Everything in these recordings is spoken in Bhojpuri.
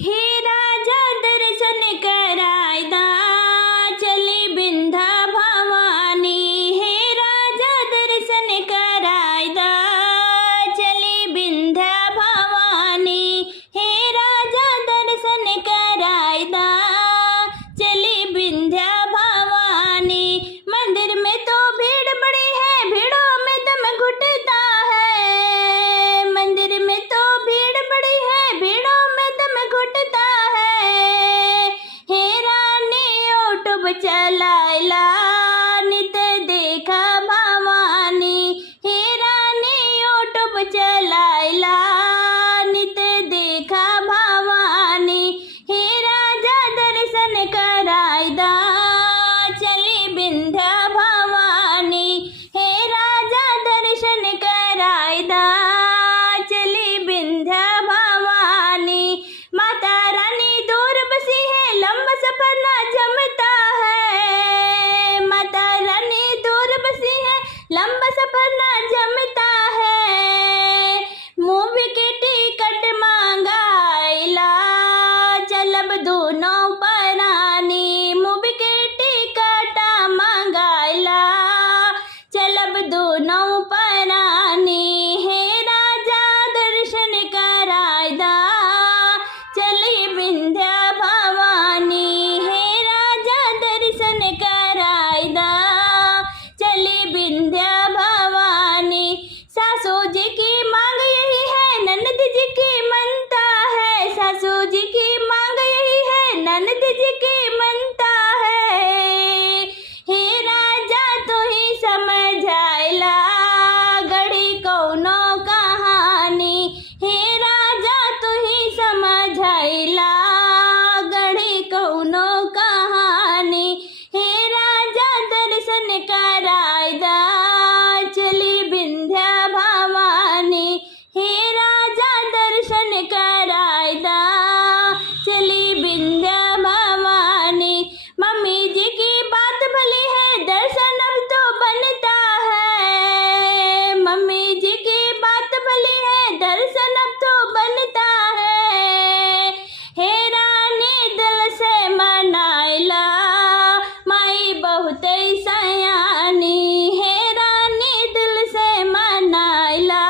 हे राजा दर्शन करायदा चली बिंधा भवानी। हे राजा दर्शन करायदा चली बिंधा भवानी। हे राजा दर्शन करायदा चली बिंध्या भवानी। मंदिर में तो भीड़ बड़ी है, भीड़ों में दम घुटता है। मंदिर में तो भीड़ बड़ी है, भीड़ों में दम घुटता है। हे रानी यूट्यूब चलाइला नित देखा भवानी। हे रानी यूट्यूब चलाइला नित देखा भवानी। हे राजा दर्शन करायदा चली बिंध्या भवानी। हे राजा दर्शन करायदा चली बिंध्या भवानी। माता रानी दूर बसी है, लंबा सफर ना जमता है। माता रानी दूर बसी है, लंबा सफर ना जमता है। मूवी के टिकट मांगाइला चलब दोनों परानी। मूवी के टिकट मांगाइला चलब दोनों परानी। हे राजा दर्शन करायदा चली बिंध्या भवानी। हे राजा दर्शन करायदा चली बिंध्या भवानी। सासू जी की मांग यही है, ननद जी की मनता है। सासू जी की मांग यही है, ननद जी की मनता है। हे राजा तू ही समझाइला गढ़ी कौनो कहानी। हे राजा तू ही समझाइला गढ़ी कौनो कहानी। हे राजा दर्शन करायदा चली बिंध्या भवानी। हे राजा दर्शन करायदा चली बिंध्या भवानी। मम्मी जी की बात भली है, दर्शन अब तो बनता है। मम्मी जी की बात भली है, दर्शन अब तो बनता है। हे रानी दिल से मनाइला माई बहुत सयानी। हे रानी दिल से मनाइला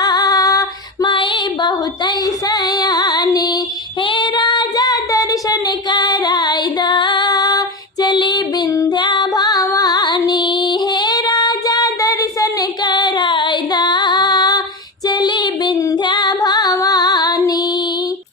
माई बहुत सयानी। हे राजा दर्शन करायदा चली बिंध्या भवानी। हे राजा दर्शन करायदा चली बिंध्या भवानी।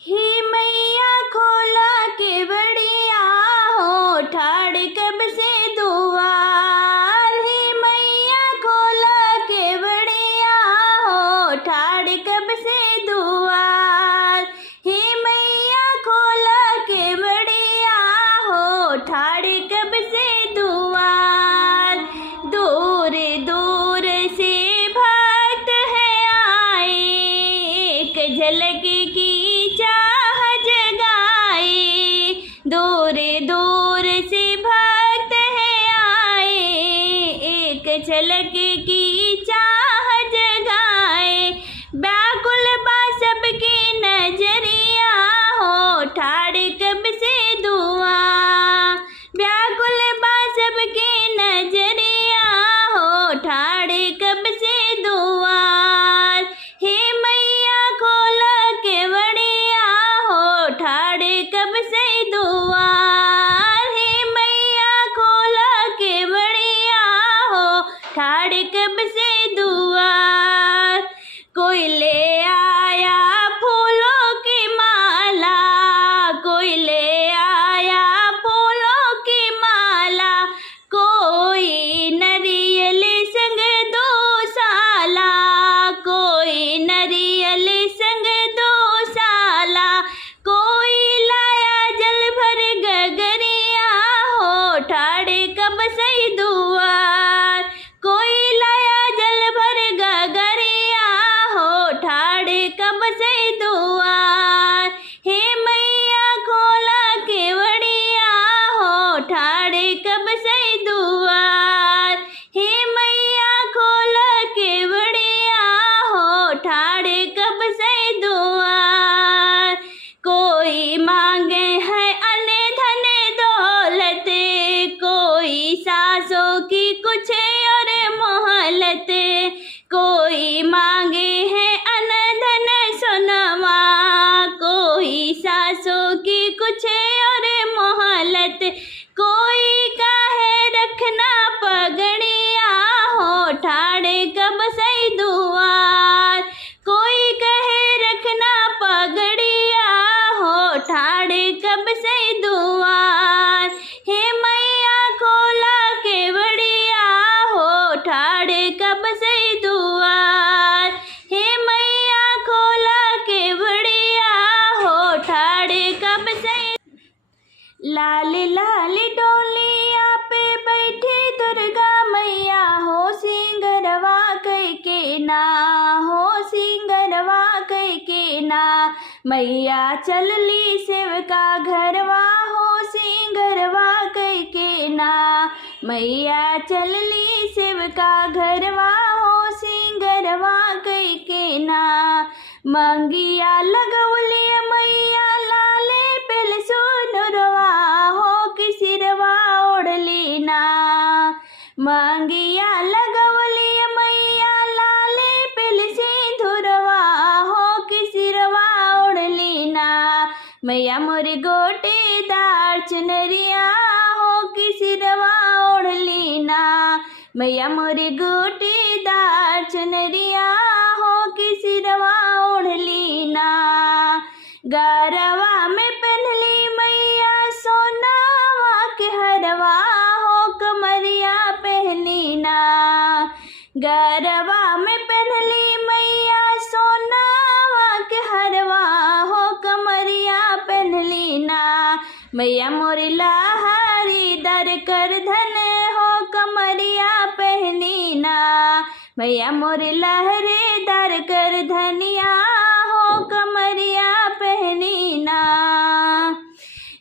हे मैया खोला के बड़िया हो, ठाड़ कब से दुआर। हे मैया खोला के बड़िया हो, ठाड़ कब से दुआर। हे मैया खोला के बड़िया हो, ठाड़ कब से दुआर। दूर दूर से भक्त है आए, एक झलक की चाह जगाए। दूर दूर से भक्त है आए, एक झलक की चाह जगाए। व्याकुल बा सबकी नजरिया हो, ठाड़ कब से दुआ। व्याकुल बा सबकी नजरिया हो, ठाड़ कब से दुआर। हे मैया खोला के बड़िया हो, ठाड़ कब से दुआर। हे मैया खोला के बड़िया हो, ठाड़ कब से दुआर। कोई ले आया फूलों की माला, कोई ले आया फूलों की माला। कोई नरियल संग दो साला, कोई नरियल संग दो साला। कोई लाया जल भर गगरिया हो, ठाड़ कब से दुआर। कोई लाया जल भर गगरिया हो, ठाड़ कब से दुआर। हे मैया खोला के बड़िया हो, ठाड़ कब से दुआर। हे मैया खोला के बड़िया हो, ठाड़ कब से दुआर। लाल लाल डोलिया पे बैठी दुर्गा मैया हो सिंगरवा कई के ना, हो सिंगरवा कई के ना। मैया चलली सेवका घरवा हो सिंगरवा कई के ना। मैया चलली सेवका घरवा हो सिंगरवा कई के ना। मंगिया लगवली मैया लाले पेल सोनरवा हो किसिरवा ओढ़ली ना। मंगिया लगवली मैया लाले पेल सिंधुरवा हो किसिरवा ओढ़ली ना। मैया मोरी गोटेदार चुनरिया हो किसिरवा ओढ़ली ना। मैया मोरी गोटेदार चुनरिया हो किसिरवा ओढ़ली ना। गरवा में पहनली मैया सोनावा के हरवा हो कमरिया पहनली ना। गरवा में पहनली मैया सोनावा के हरवा हो कमरिया पहनली ना। मैया मोरी लहरी दर कर धन हो कमरिया पहनी ना। मैया मोरी लहरे दर कर धनिया हो कमरिया पहनी ना।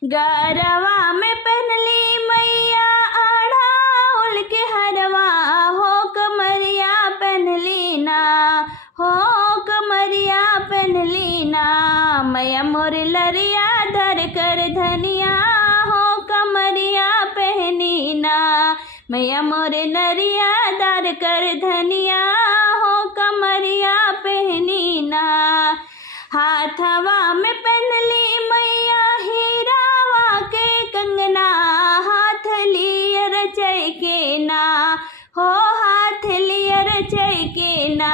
गरवा में पहनली मैया अड़ाउल के हरवा हो कमरिया पहनली ना, हो कमरिया पहनली ना। मैया मोरी लरिया धर कर धनिया हो कमरिया पहनी ना। मैया मोरे नरिया दर कर धनिया हो कमरिया पहनी ना। हाथवा में पहनली मैया हीरावा के कंगना, हाथ लिया रचै के ना, हो हाथ लिया रचै के ना।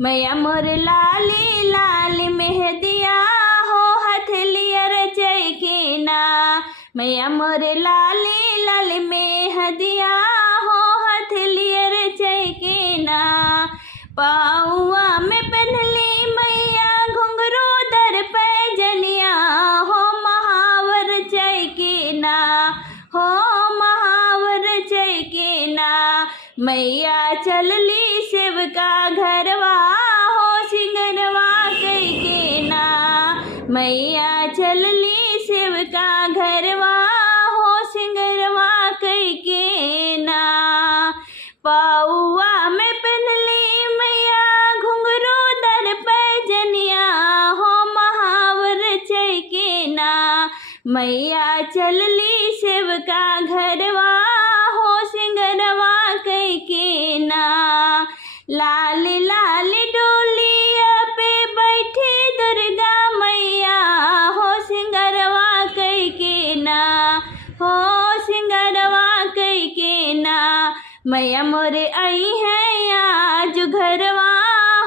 मैया मोर लाली लाल मेहदिया हो हाथ लिया रचै के ना। मैया मोर लाली लाल मेहदिया हो हाथ लिया रचै के ना। पाउआ में पहनली मैया घुंघरू दर पैजनिया हो महावर चै के ना, हो महावर चै के ना। मैया चलली सेवका घरवा हो सिंगरवा कई के ना। मैया चलली सेवका घरवा हो सिंगरवा कई के ना। पाउआ में पहनली मैया घुंघरू दर पैजनिया हो महावर चै के ना। मैया चलली सेवका घरवा हो सिंगरवा कई के ना। लाल लाल डोलिया पे बैठी दुर्गा मैया हो सिंगरवा कई के ना, हो सिंगरवा कई के ना। मैया मोरे आई है आज घरवा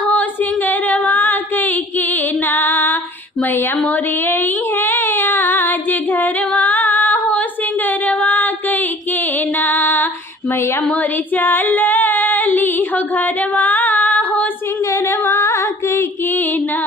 हो सिंगरवा कई के ना। मैया मोरे आई है आज घरवा हो सिंगरवा कई के ना। मैया मोरी चलली हो घरवा हो सिंगरवा कई के ना।